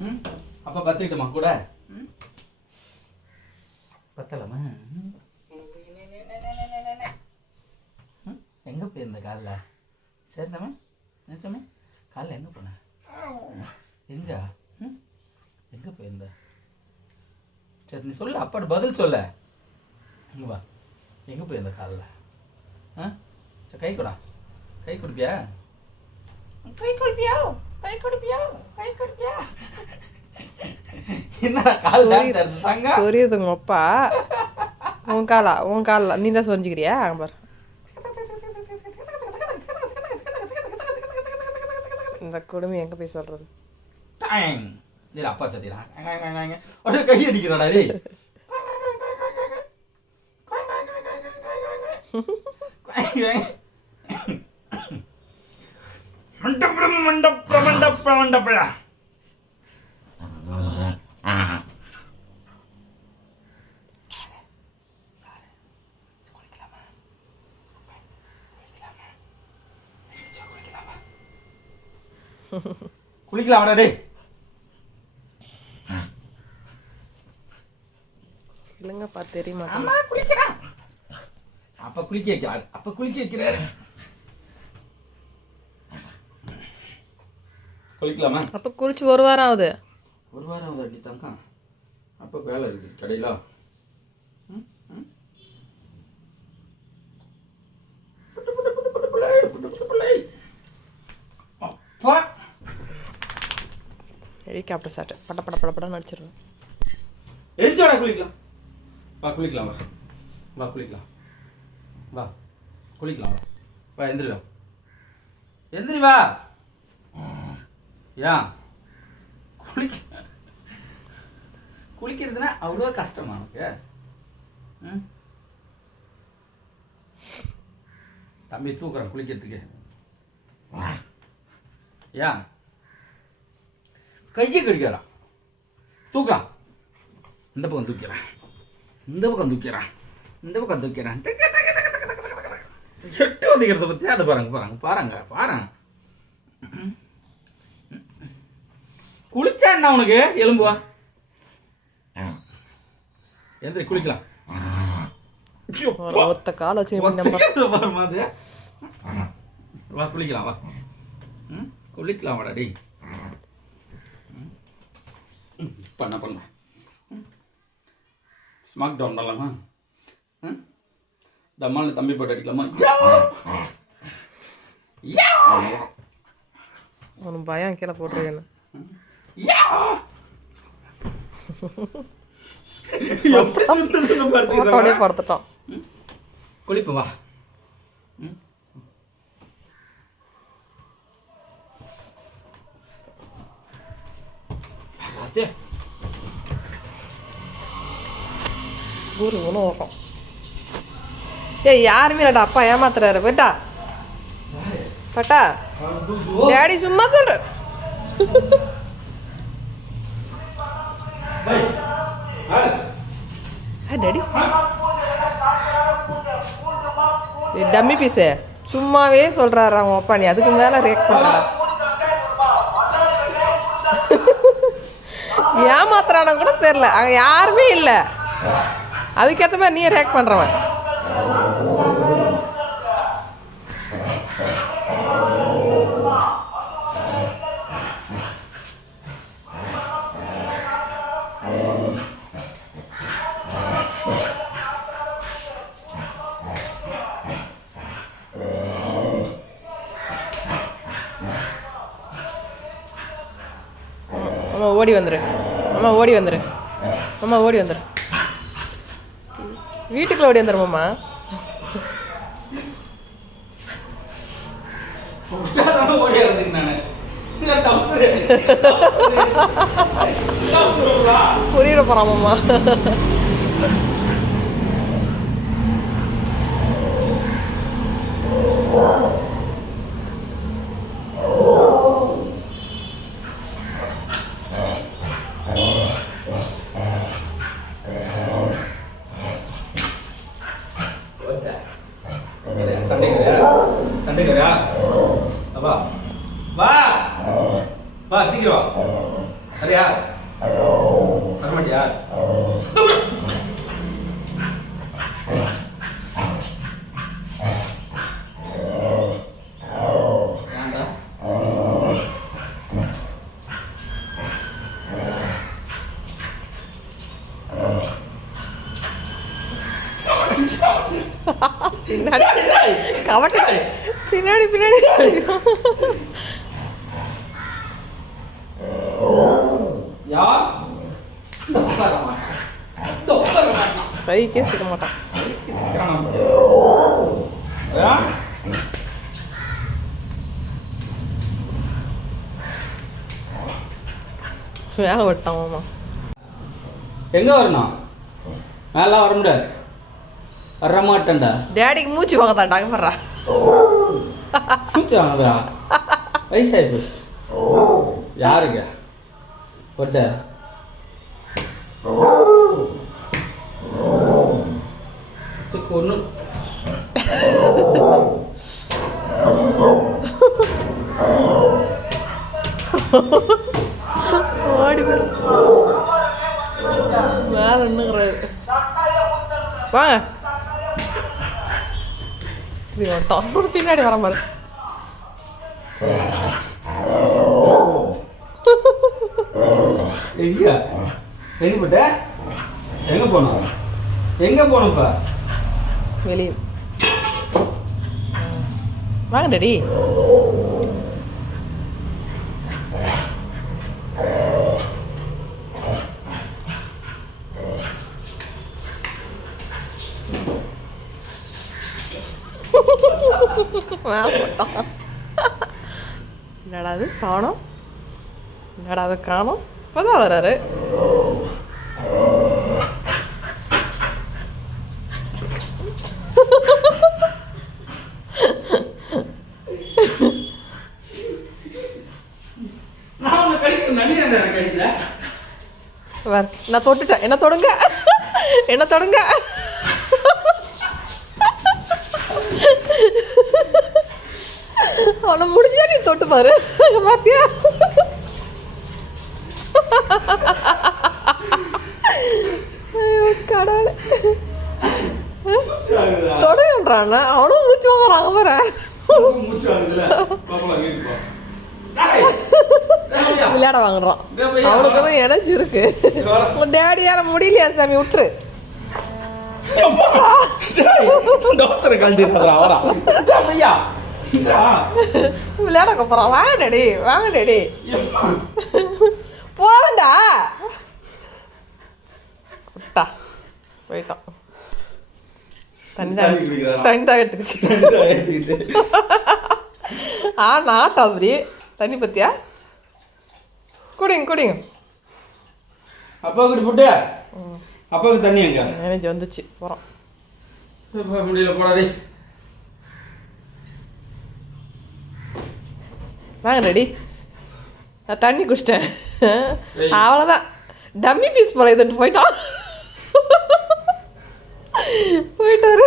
ம் அப்போ பற்றிக்கிட்டோமா கூட பத்தலாமா? எங்கே போயிருந்த காலில் சரிதாம்மா? நினச்சோமே காலில் எங்கே போன? எங்கே எங்கே போயிருந்த? சரி நீ சொல்ல, அப்பாட்ட பதில் சொல்ல. இங்கே வா, எங்கே போயிருந்த காலில்? சரி கை கொடா, கை கொடுப்பியா? கை கொடுப்பியா? கை கொடுப்பியா? கை கொடுப்பியா? என்னடா கால் டான்ஸ் ஆடுறாங்க? சொரியுதுங்க அப்பா. உன் காலா நீ தான் சொரிஞ்சுக்கிறியா? அங்கே பாரு, இந்த கொடுமை எங்கே போய் சொல்கிறது? அப்பா சத்தியா அப்படியே கை அடிக்கிறாடா டே. மண்டப்பா குளிக்கலாம்டா டே. இல்லைங்கப்பா தெரியுமா? அம்மா குளிக்கிறான். அப்பா குளிக்க வைக்கிறாரு, அப்பா குளிக்க வைக்கிறாரு. குளிக்கலாமா? அப்போ குளிச்சு ஒரு வாரம் ஆகுது. ஒரு வாரம் ஆகுது அடி தங்கம். அப்போ வேலை இருக்குது கடையில். அப்பா ஹெலிகாப்டர் சாட்டு பட பட பட படம் நடிச்சிருவேன். எரிச்சோடா குளிக்கலாம். வா குளிக்கலாம், வா வா குளிக்கலாம், வா குளிக்கலாம், வா வா எந்திரி, வா எந்திரி, வா. ஏன் குளிக்கிறதுனா அவ்வளோ கஷ்டமா உனக்கு? தம்பி தூக்குறான் குளிக்கிறதுக்கு. ஏன் கையை கடிக்கிறான்? தூக்கலாம். இந்த பக்கம் தூக்கிறான், இந்த பக்கம் தூக்கிறான், இந்த பக்கம் தூக்கிறான். எட்டு வந்துக்கிறத பற்றி அதை பாருங்க பாருங்க பாருங்க பாருங்க. குளிச்சா என்ன உனக்கு? எலும்புவா எந்திரி குளிக்கலாம். ஒத்த கால வச்சு பாருமா அது. வா குளிக்கலாம், வா குளிக்கலாம், வாடா டி. பண்ண பண்ண ஸ்மாக் டவுன் பண்ணலாமா? டம்மால் தம்பி போட்டு அடிக்கலாமா? உனக்கு பயம் கீழே போட்டுருக்கேன்னு படுத்துட்டோம். குளிப்பு வா. ஊரு ஒன்றும் ஓக்கம். ஏய் யாருமே இல்லடா, அப்பா ஏமாத்துறாரு. போயிட்டா பட்டா டேடி சும்மா சொல்ற. டேடி டம்மி பீஸு சும்மாவே சொல்றாரு அவன் அப்பா. நீ அதுக்கு மேலே ரியாக்ட் பண்ணுறா. ஏமாத்துறான கூட தெரில, அங்கே யாருமே இல்லை. அதுக்கேற்ற மாதிரி நீ ரியாக்ட் பண்ணுறவன். அம்மா ஓடி வந்துரு, அம்மா ஓடி வந்துரு, அம்மா ஓடி வந்துரு, வீட்டுக்குள்ள ஓடி வந்துருமாம்மா. புரியுற போறாமாம்மா. வா வா வா சீக்கிரம் வா. சரியா வரமாட்டியா பின்னாடி கவட்டை பின்னாடி பின்னாடி யார் கைக்கே சிக்க மாட்டான் வேலை விட்டான் மாமா எங்க வரணும் மேலே வர முடியாது வர மாட்டேன்டா டேடிக்கு மூச்சு வாங்கத்தான் டாங்க பண்றா மூச்சு வாங்குறா வயசாகி போச்சு யாருங்க ஒட்ட ஒன்று ஓடி மேல என்னங்கிறாரு வாங்க பின்னாடி வர மாதிரி எங்க எங்க போட்ட எங்க போனோம் எங்க போனோம்ப்பா வெளியே வாங்க டாடி என்னடா அது காணோம் என்னடா அதை காணோம் இப்போதான் வர்றாரு நான் தொட்டுட்டேன் என்ன தொடுங்க என்ன தொடுங்க அவனை முடிஞ்சா நீ தொட்டு பாரு பாத்தியா கடவுளே தொடுன்றான் அவனும் மூச்சு வாங்குறாங்க பாரு விளையாட வாங்குறான் அவனுக்கு தான் எனர்ஜி இருக்கு உங்க டேடி யார முடியலையா சாமி விட்டுரு விளையாட போறான் வாங்க டேடி வாங்க டேடி போதண்டா விட்டா போயிட்டான் தண்ணி தான் எடுத்துக்கிச்சு நாட்டம் அப்படி தண்ணி பத்தியா குடிங்க குடிங்க அப்பாவுக்கு போட்டு அப்பாவுக்கு தண்ணி எங்க எனர்ஜி வந்துச்சு போகிறோம் முடியல போடாடி வாங்க ரெடி நான் தண்ணி குடிச்சிட்டேன் அவ்வளோதான் டம்மி பீஸ் போல இதுன்ட்டு போயிட்டான் போயிட்டாரு